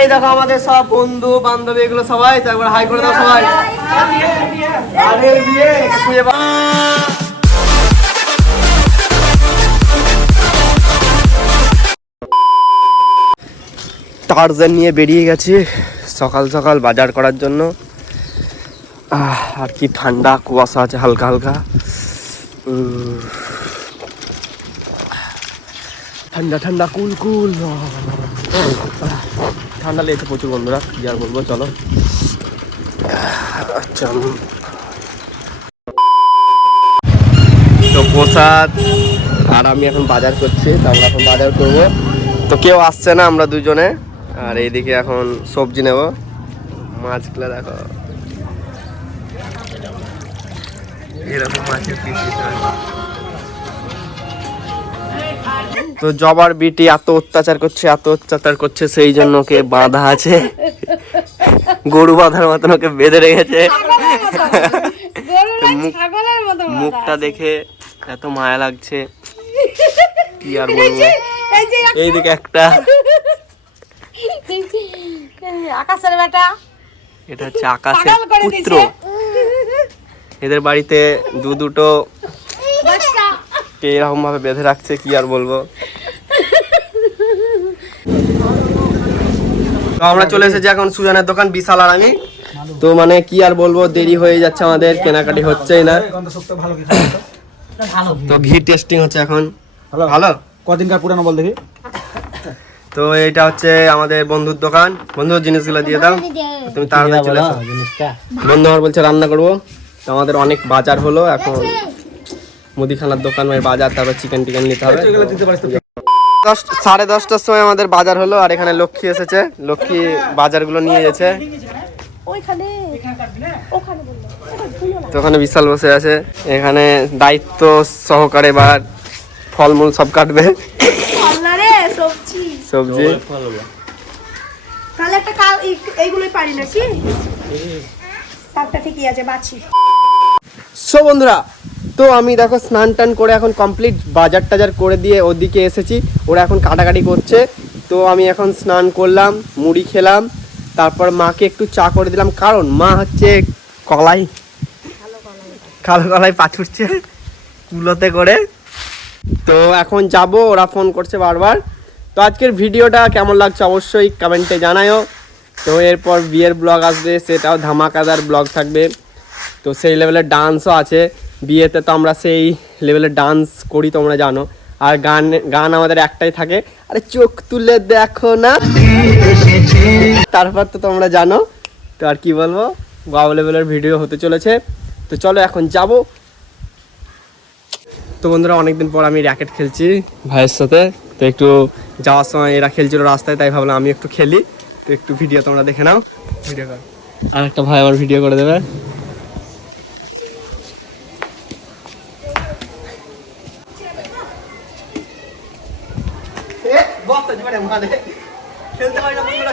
এই দেখো আমাদের সব বন্ধু, বান্ধবী, এগুলো সবাই, তো একবার হাই করে দাও সবাই। আরে নিয়ে বেরিয়ে গেছি সকাল সকাল বাজার করার জন্য। আর কি ঠান্ডা, কুয়াশা আছে, হালকা হালকা। ঠান্ডা ঠান্ডা, কুল কুল। ঠান্ডা লেগেছে প্রচুর বন্ধুরা, কি আর বলব, চলো। আচ্ছা তো প্রসাদ, আর আমি এখন বাজার করছি, তো আমরা এখন বাজার করব। তো কেউ আসছে না আমরা দুজনে, আর এইদিকে এখন সবজি নেব। মাছগুলো দেখো। এরকম মাছের পিস তো জবার বিটি এত অত্যাচার করছে এত অত্যাচার করছে সেই জন্য ওকে বাঁধা আছে। গরু বাঁধার মতন ওকে বেঁধে রেখেছে। মুখটা দেখে এত মায়া লাগছে। কি আর বলব? এইদিকে একটা। আকাশের বেটা। এটা হচ্ছে আকাশের পুত্র। এদের বাড়িতে দু দুটো বাচ্চা কে এরকম ভাবে বেঁধে রাখছে কি আর বলব? তো আমরা চলে এসেছি এখন সুজানের দোকান বিশাল আর আমি। তো মানে কি আর বলব দেরি হয়ে যাচ্ছে আমাদের কেনাকাটি হচ্ছেই না। তো ঘি টেস্টিং হচ্ছে এখন। ভালো? কদিনকার পুরানো বল দেখি। তো এটা হচ্ছে আমাদের বন্ধুর দোকান। বন্ধুর জিনিসগুলো দিয়ে দাও। তুমি তাড়াতাড়ি চলে বন্ধু আমার বলছে রান্না করব। তো আমাদের অনেক বাজার হলো এখন মুদিখানার দোকান মানে বাজার তারপর চিকেন টিকেন নিতে হবে। দশ সাড়ে দশটার সময় আমাদের বাজার হলো আর এখানে লক্ষ্মী এসেছে। লক্ষ্মী বাজারগুলো নিয়ে গেছে। ওইখানে ওখানে তো ওখানে বিশাল বসে আছে। এখানে দায়িত্ব সহকারে বা ফলমূল সব কাটবে। রে সবজি। সবজি। তাহলে একটা কাল এইগুলোই পারি নাকি? সবটা ঠিকই আছে বাছি। সো বন্ধুরা তো আমি দেখো স্নান টান করে এখন কমপ্লিট বাজার টাজার করে দিয়ে ওদিকে এসেছি। ওরা এখন কাটাকাটি করছে। তো আমি এখন স্নান করলাম, মুড়ি খেলাম, তারপর মাকে একটু চা করে দিলাম। কারণ মা হচ্ছে কলাই। কালো কলাই পাছুরছে কুলোতে করে। তো এখন যাব, ওরা ফোন করছে বারবার। তো আজকের ভিডিওটা কেমন লাগছে অবশ্যই কমেন্টে জানায়ও। তো এরপর বিয়ের ব্লগ আসবে, সেটাও ধামাকাদার ব্লগ থাকবে। তো সেই লেভেলের ডান্সও আছে। বিয়েতে তো আমরা সেই লেভেলের ডান্স করি, তোমরা জানো। আর গান গান আমাদের একটাই থাকে। আরে চোখ তুলে দেখো না। তারপর তো তোমরা জানো। তো আর কি বলব? গাও লেভেলের ভিডিও হতে চলেছে। তো চলো এখন যাব। তো বন্ধুরা, অনেকদিন পর আমি র্যাকেট খেলছি ভাইয়ের সাথে। তো একটু যাওয়ার সময় এরা খেলছিল রাস্তায়, তাই ভাবলাম আমি একটু খেলি। তো একটু ভিডিও তোমরা দেখে নাও। ভিডিও কর আর একটা ভাই আমার ভিডিও করে দেবে খেলতে পারি না বন্ধুরা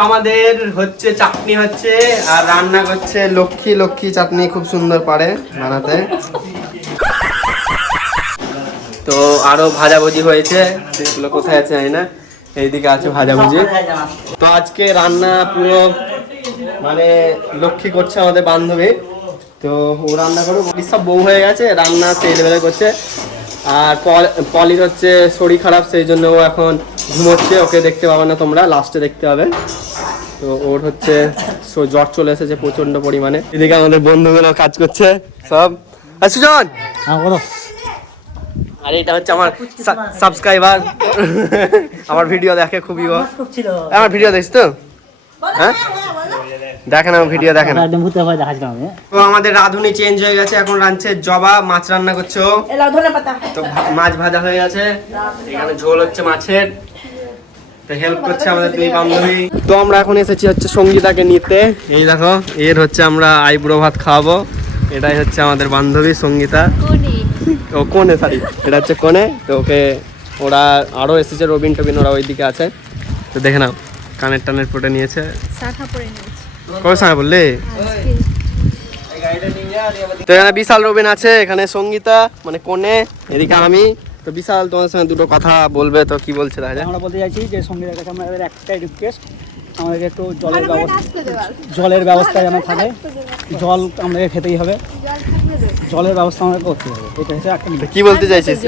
আমাদের হচ্ছে চাটনি হচ্ছে আর রান্না করছে লক্ষ্মী। লক্ষ্মী চাটনি খুব সুন্দর পারে বানাতে। তো আরও ভাজাভুজি হয়েছে। সেগুলো কোথায় আছে জানি না। এইদিকে আছে ভাজাভুজি। তো আজকে রান্না পুরো মানে লক্ষ্মী করছে আমাদের বান্ধবী। তো ও রান্না করবে সব বউ হয়ে গেছে, রান্না সেই লেভেলে করছে। আর পল- পলির হচ্ছে শরীর খারাপ, সেই জন্য ও এখন ঘুমোচ্ছে। ওকে দেখতে পাবে না তোমরা লাস্টে দেখতে হবে তো ওর হচ্ছে জ্বর চলে এসেছে প্রচণ্ড পরিমাণে। এদিকে আমাদের বন্ধুগুলো কাজ করছে সব। সুজন! হ্যাঁ বলো। আর এটা হচ্ছে আমার সাবস্ক্রাইবার আমার ভিডিও দেখে খুবই আমার ভিডিও দেখিস তো? হ্যাঁ? দেখেন আমার ভিডিও দেখেন তো আমাদের রাঁধুনি চেঞ্জ হয়ে গেছে এখন রাঁধছে জবা মাছ রান্না করছে তো মাছ ভাজা হয়ে গেছে। এখানে ঝোল হচ্ছে মাছের। তো হেল্প করছে আমাদের দুই বান্ধবী। তো আমরা এখন এসেছি হচ্ছে সঙ্গীতাকে নিতে। এই দেখো এর হচ্ছে আমরা আইবুড়ো ভাত খাওয়াবো। এটাই হচ্ছে আমাদের বান্ধবী সঙ্গীতা। ও কোনে সরি এটা হচ্ছে কোনে তো ওকে ওরা আরও এসেছে রবিন টবিন ওরা ওইদিকে আছে। তো দেখে নাও কানের টানের ফুটে নিয়েছে। শাখা পরে কবে সময় বললি তো এখানে বিশাল রবিন আছে এখানে সঙ্গীতা মানে কোনে এদিকে আমি। তো বিশাল তোমাদের সঙ্গে দুটো কথা বলবে তো কি বলছে দেখা যাক আমরা বলতে চাইছি যে সঙ্গীর কাছে আমাদের একটাই রিকোয়েস্ট আমাদেরকে একটু জলের ব্যবস্থা জলের ব্যবস্থা যেন থাকে। জল আমাদেরকে খেতেই হবে। জলের ব্যবস্থা আমাদের করতে হবে। এটা হচ্ছে একটা কি বলতে চাইছিস?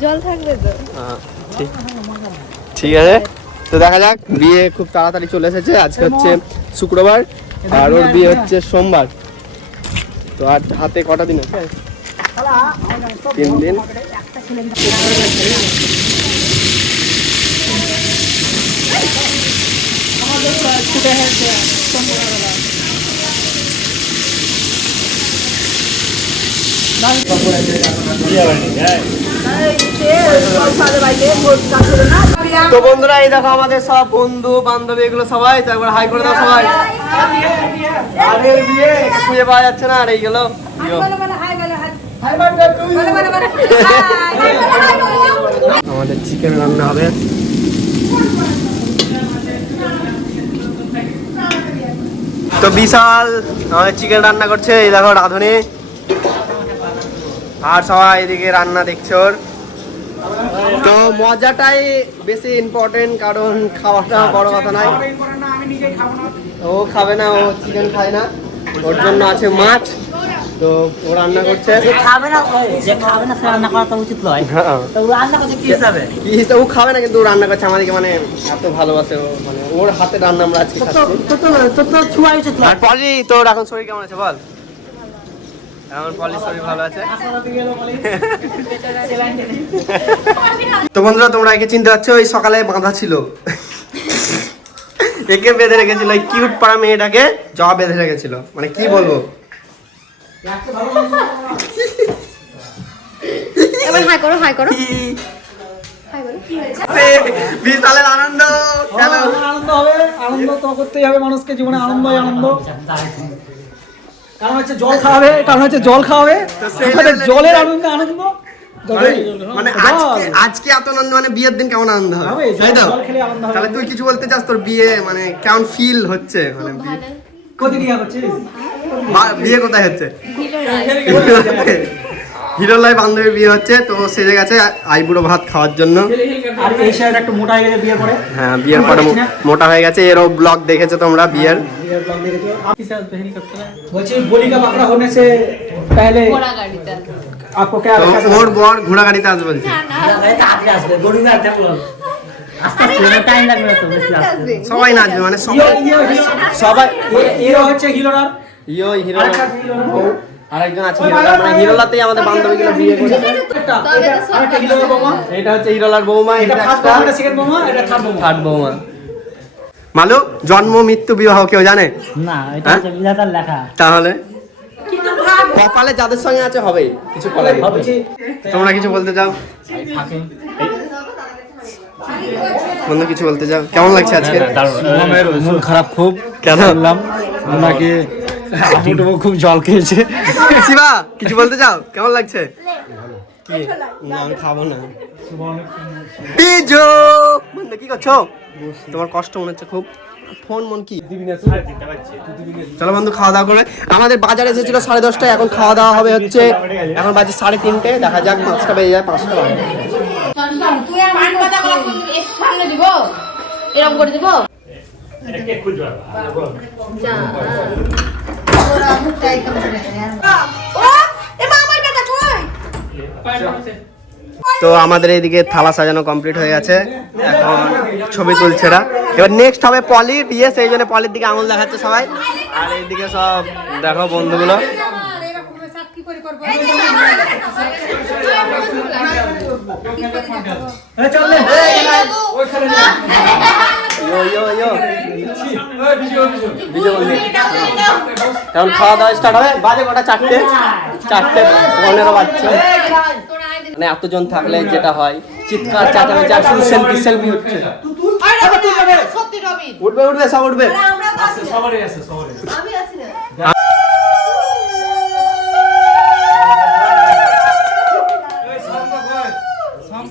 জল থাকবে তো হ্যাঁ, ঠিক- ঠিক আছে। তো দেখা যাক বিয়ে খুব তাড়াতাড়ি চলে এসেছে। আজকে হচ্ছে শুক্রবার আর ওর বিয়ে হচ্ছে সোমবার। তো আর হাতে কটা দিন আছে। তিন দিন তো বন্ধুরা, এই দেখো আমাদের সব বন্ধু, বান্ধবী, এগুলো সবাই, তো একবার হাই করে দাও সবাই। খুঁজে পাওয়া যাচ্ছে না, আর এই গেল। আমাদের চিকেন রান্না হবে। তো বিশাল আমাদের চিকেন রান্না করছে এই দেখো রাঁধুনি। আর সবাই এদিকে রান্না দেখছে ওর। তো মজাটাই বেশি ইম্পর্টেন্ট কারণ খাওয়াটা বড় কথা নয়। ও খাবে না ও চিকেন খায় না। ওর জন্য আছে মাছ। তো ও রান্না করছে। খাবে না যে খাবে না সে রান্না করা তো উচিত নয়। হ্যাঁ। তো ও রান্না করতে কি হিসাবে? কি হিসেবে? ও খাবে না কিন্তু ও রান্না করছে। আমাদেরকে মানে এত ভালোবাসে ও। মানে ওর হাতে রান্না আমরা আজকে খাচ্ছি। তো তো তো তো ছুয়া উচিত আর পলি তোর এখন শরীর কেমন আছে বল? এখন পলির শরীর ভালো আছে। তো বন্ধুরা তোমরা একে চিনতে পারছ ওই সকালে বাঁধা ছিল। একে বেঁধে রেখেছিল ওই কিউট পাড়া মেয়েটাকে জবা বেঁধে রেখেছিল। মানে কি বলব? এবার হাই করো হাই করো। বিশালের আনন্দ আনন্দ হবে আনন্দ তো করতেই হবে মানুষকে জীবনে আনন্দই আনন্দ। কারণ হচ্ছে জল খাওয়াবে কারণ হচ্ছে জল খাওয়াবে। জলের আনন্দ আনন্দ মানে- মানে জল। আজকে আজকে এত আনন্দ মানে বিয়ের দিন কেমন আনন্দ হবে? তাই তো? জল খেলে আনন্দ হবে। তাহলে তুই কিছু বলতে চাস তোর বিয়ে মানে কেমন ফিল হচ্ছে? মানে বিয়ে কোথায় হচ্ছে? হিরোলাই বান্ধবীর বিয়ে হচ্ছে তো সেজে গেছে আইবুড়ো ভাত খাওয়ার জন্য। হ্যাঁ বিয়ের পরে? মোটা হয়ে গেছে এরও ব্লগ দেখেছ তোমরা বিয়ের? বিয়ের ঘোড়া গাড়িতে বর ঘোড়া গাড়িতে আসবে বলছে টাইম লাগবে তো বেশি আসবে সবাই নাচবে মানে সবাই সবাই হচ্ছে হিলোরার ইয়ো হিরো। আরেকজন আছে হিরোলা মানে হিরোলাতেই আমাদের বান্ধবীগুলো বিয়ে করেছে। এটা আরেকটা হিলোর বৌমা। এটা হচ্ছে হিরোলার বৌমা এটা এটা ফার্স্ট বৌমা এটা সেকেন্ড বৌমা এটা থার্ড বৌমা। থার্ড বৌমা। মালু জন্ম মৃত্যু বিবাহ কেউ জানে? না এটা হ্যাঁ? হচ্ছে বিধাতার লেখা। তাহলে? কপালে যাদের সঙ্গে আছে হবে কিছু। তোমরা কিছু বলতে চাও? বন্ধু কিছু বলতে চাও? কেমন লাগছে আজকে? মন খারাপ খুব। কেন শুনলাম ওনাকে হাঁটুটুকু খুব জল খেয়েছে। শিবা কিছু বলতে চাও? কেমন লাগছে? কি? না আমি খাব না। বিজু! বন্ধু কি করছ? তোমার কষ্ট মনে হচ্ছে খুব। ফোন মন কি? চলো বন্ধু খাওয়া দাওয়া করবে আমাদের বাজার এসেছিল সাড়ে দশটায় এখন খাওয়া দাওয়া হবে হচ্ছে। এখন বাজে সাড়ে তিনটে দেখা যাক পাঁচটা বেজে যায় পাঁচটা এরকম করে দিব? ও এমা আমার বেটা কই? তো আমাদের এইদিকে থালা সাজানো কমপ্লিট হয়ে গেছে। এখন ছবি তুলছে এরা। এবার নেক্সট হবে পলি। বিয়ে সেই জন্য পলির দিকে আঙুল দেখাচ্ছে সবাই। আর এইদিকে সব দেখো বন্ধুগুলো চল ইয়ো ইয়ো ইয়ো বিজয় বন্ধু এখন খাওয়া দাওয়া স্টার্ট হবে বাজে কটা চারটে চারটে পনেরো বাচ্চা মানে এতজন থাকলে যেটা হয় চিৎকার চাচামেচি আর শুধু সেলফি সেলফি হচ্ছে। উঠবে উঠবে সব উঠবে সবারই আছে সবারই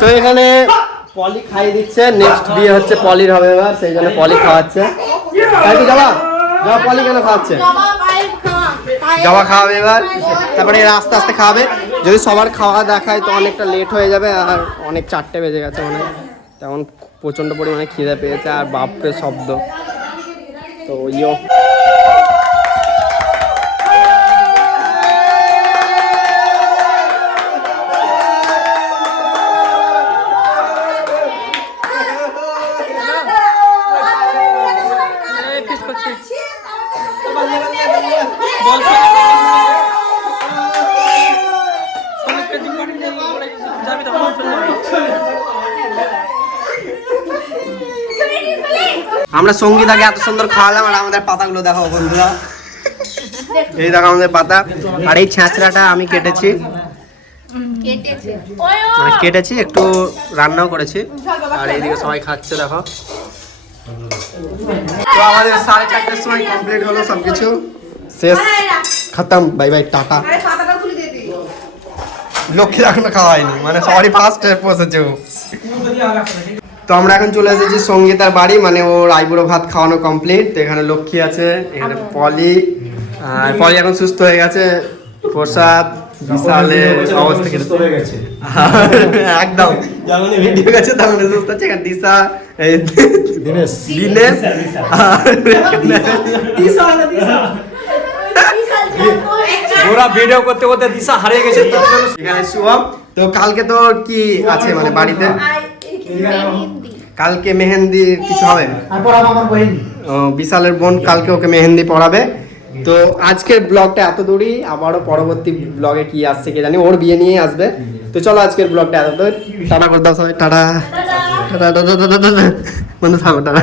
তো এখানে পলি খাইয়ে দিচ্ছে নেক্সট বিয়ে হচ্ছে পলির হবে এবার পলি খাওয়াচ্ছে। তাই পলি কেন খাওয়াচ্ছে? যাওয়া খাওয়াবে এবার। তারপরে এরা আস্তে আস্তে খাওয়াবে। যদি সবার খাওয়া দেখায় তো অনেকটা লেট হয়ে যাবে, আর অনেক চারটে বেজে গেছে মানে তেমন প্রচণ্ড পরিমাণে খিদে পেয়েছে আর বাপের শব্দ। তো ইয়ো। আমরা সঙ্গীতাকে এত সুন্দর খাওয়ালাম আর আমাদের পাতাগুলো দেখো বন্ধুরা। এই দেখো আমাদের পাতা। আর এই ছ্যাঁচড়াটা আমি কেটেছি। মানে কেটেছি একটু রান্নাও করেছি। আর এইদিকে সবাই খাচ্ছে দেখো। তো আমাদের সাড়ে চারটের সময় কমপ্লিট হলো সবকিছু। শেষ। খতম। Bye bye tata. লক্ষ্মী এখনও খাওয়া হয়নি। মানে সবারই ফার্স্ট পৌঁছেছে। তো আমরা এখন চলে এসেছি সঙ্গীতার বাড়ি মানে ওর আইবুড়ো ভাত খাওয়ানো কমপ্লিট এখানে লক্ষ্মী আছে এখানে পলি আর পলি এখন সুস্থ হয়ে গেছে প্রসাদ অবস্থা হয়ে গেছে। একদম। যেমন ভিডিও গেছে তেমন সুস্থ আছে এখানে দিশা দিনেশ। দিনেশ। এখানে ওরা ভিডিও করতে করতে দিশা হারিয়ে গেছে তার এখানে শুভম তো কালকে তো কি আছে মানে বাড়িতে? কালকে মেহেন্দি কিছু হবে? বিশালের বোন কালকে ওকে মেহেন্দি পড়াবে। তো আজকের ব্লগটা এত দূরই আবারও পরবর্তী ব্লগে কি আসছে কে জানি ওর বিয়ে নিয়ে আসবে। তো চলো আজকের ব্লগটা এত দূর। টাটা করে দাও সবাই tata. Tata. Tata tata tata বন্ধু থাকো টাটা।